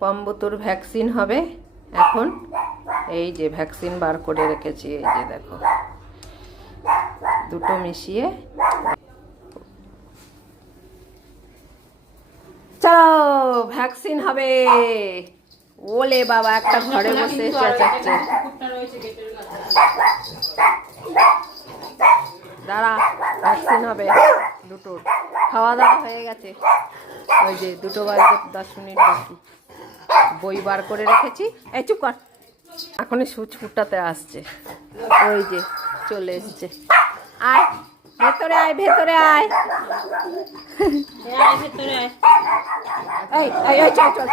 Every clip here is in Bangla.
পম্বতুর ভ্যাকসিন হবে। এখন এই যে ভ্যাকসিন বার করে রেখেছি এই যে দেখো। দুটো মিশিয়ে চলো ভ্যাকসিন হবে। ওলে বাবা একটা ঘরে বসে চেঁচাচ্ছে। দাঁড়া ভ্যাকসিন হবে। দুটো। খাওয়া দাওয়া হয়ে গেছে। ওই যে দুটো বাজে দশ মিনিট বাকি। বই বার করে রেখেছি। এই, চুপ কর। এখনই সুচ ফুটাতে আসছে। ওই যে, চলে এসছে। আয়, ভেতরে আয় ভেতরে আয়। চল চল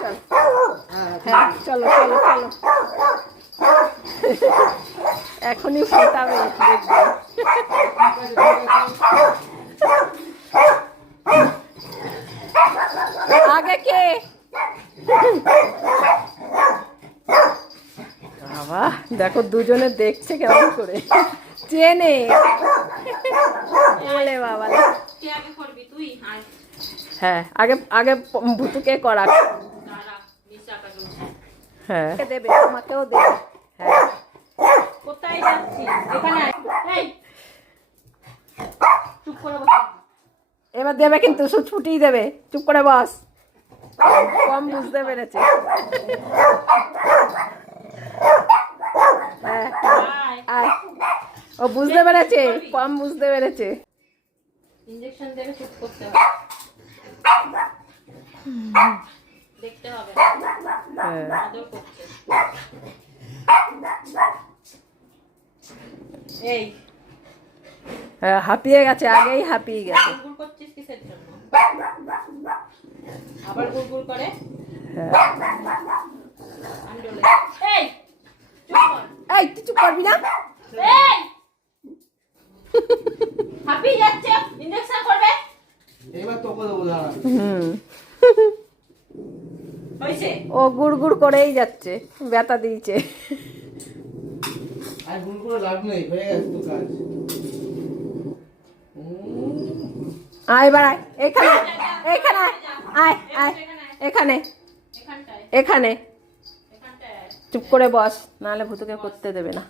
চল হ্যাঁ চলো চলো এখনই ফোটাবে আগে কে? বাবা দেখো দুজনে দেখছে কেমন করে। চেনে। বলে বাবা হ্যাঁ আগে আগে ভুতুকে করা হ্যাঁ। দেবে? তোমাকেও দেবে। হ্যাঁ। কোথায় যাচ্ছি এখানে চুপ করে বসে এবার দেবে কিন্তু সুচ ফুটিয়ে দেবে। চুপ করে বস। কম বুঝতে পেরেছে। হ্যাঁ ও বুঝতে পেরেছে কম বুঝতে পেরেছে। ইঞ্জেকশন দেবে চুপ করতে হবে। দেখতে হবে। আদর করছে। এই। হ্যাঁ, হাঁপিয়ে গেছে আগেই হাঁপিয়ে গেছে। আবার গুড়গুড় করে? হ্যাঁ। এই এই তুই করবি না? এই! হাঁপিয়ে যাচ্ছে ইঞ্জেকশন করবে। এবার তোকে দেবো দাঁড়া। হুম। ও গুড় গুড় করেই যাচ্ছে ব্যথা দিয়েছে। আর ভুল করে লাভ নেই হয়ে গেছে তো কাজ। উম, আয় বাড়ায় এখানে এখানে আয়। আয় এখানে। এখানে। চুপ করে বস নাহলে ভূতুকে করতে দেবে না।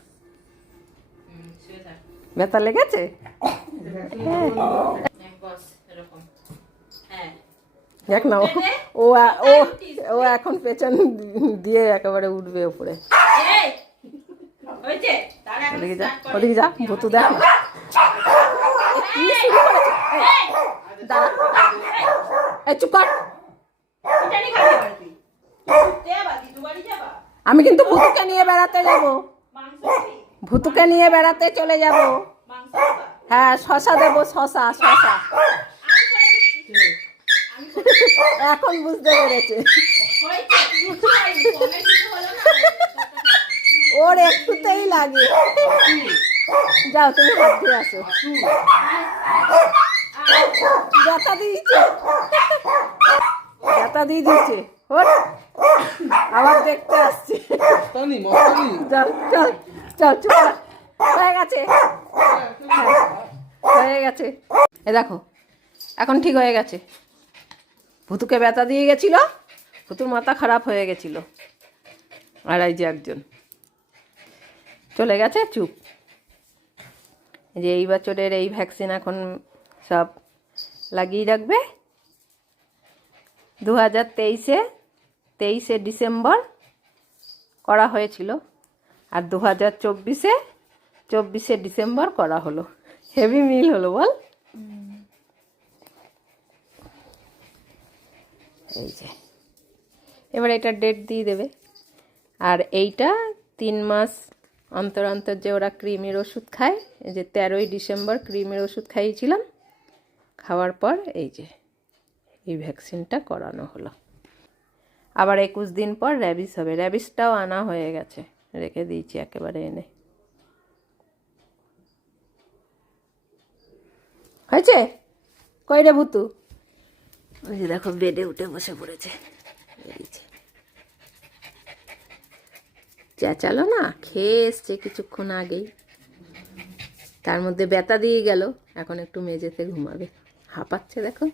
ব্যথা লেগেছে। দেখ না ও ও ও এখন পেছন দিয়ে একেবারে উঠবে উপরে ওদিকে যা ওদিকে যা ভূতু দেখ না। কি শুরু করেছে? এই, দাঁড়া। এই কর? আমি কিন্তু ভুতুকে নিয়ে বেড়াতে যাব ভুতুকে নিয়ে বেড়াতে চলে যাব হ্যাঁ শশা দেবো, শশা শশা। এখন বুঝতে পেরেছে। ওর একটুতেই লাগে যাও তুমি হাত দিয়ে আসো। ব্যথা দিয়েছে। ব্যথা দিয়ে দিয়েছে। ওর আবার দেখতে আসছে। চল চল চল। হয়ে গেছে। হ্যাঁ, হয়ে গেছে। এ দেখো এখন ঠিক হয়ে গেছে। ভুতুকে ব্যথা দিয়ে গেছিল ভুতুর মাথা খারাপ হয়ে গেছিল। আর এই যে একজন। চলে গেছে চুপ। যে এই বছরের এই ভ্যাকসিন এখন সব লাগিয়ে রাখবে। দু হাজার তেইশে তেইশে ডিসেম্বর করা হয়েছিল। আর দু হাজার চব্বিশে চব্বিশে ডিসেম্বর করা হলো। হেভি মিল হলো, বল। এই যে। এবার এটা ডেট দিয়ে দেবে। আর এইটা তিন মাস অন্তর অন্তর যে ওরা ক্রিমের ওষুধ খায়, এই যে তেরোই ডিসেম্বর ক্রিমের ওষুধ খাইয়েছিলাম, খাওয়ার পর এই যে এই ভ্যাকসিনটা করানো হলো। আবার একুশ দিন পর র্যাবিস হবে, র্যাবিসটাও আনা হয়ে গেছে, রেখে দিয়েছি একেবারে এনে। হয়েছে? রে ভুতু? ওই যে দেখো বেডে উঠে বসে পড়েছে। চেঁচালো না, খেয়ে এসছে কিছুক্ষণ আগেই। তার মধ্যে ব্যথা দিয়ে গেল, এখন একটু মেঝেতে ঘুমাবে। হাঁপাচ্ছে দেখো।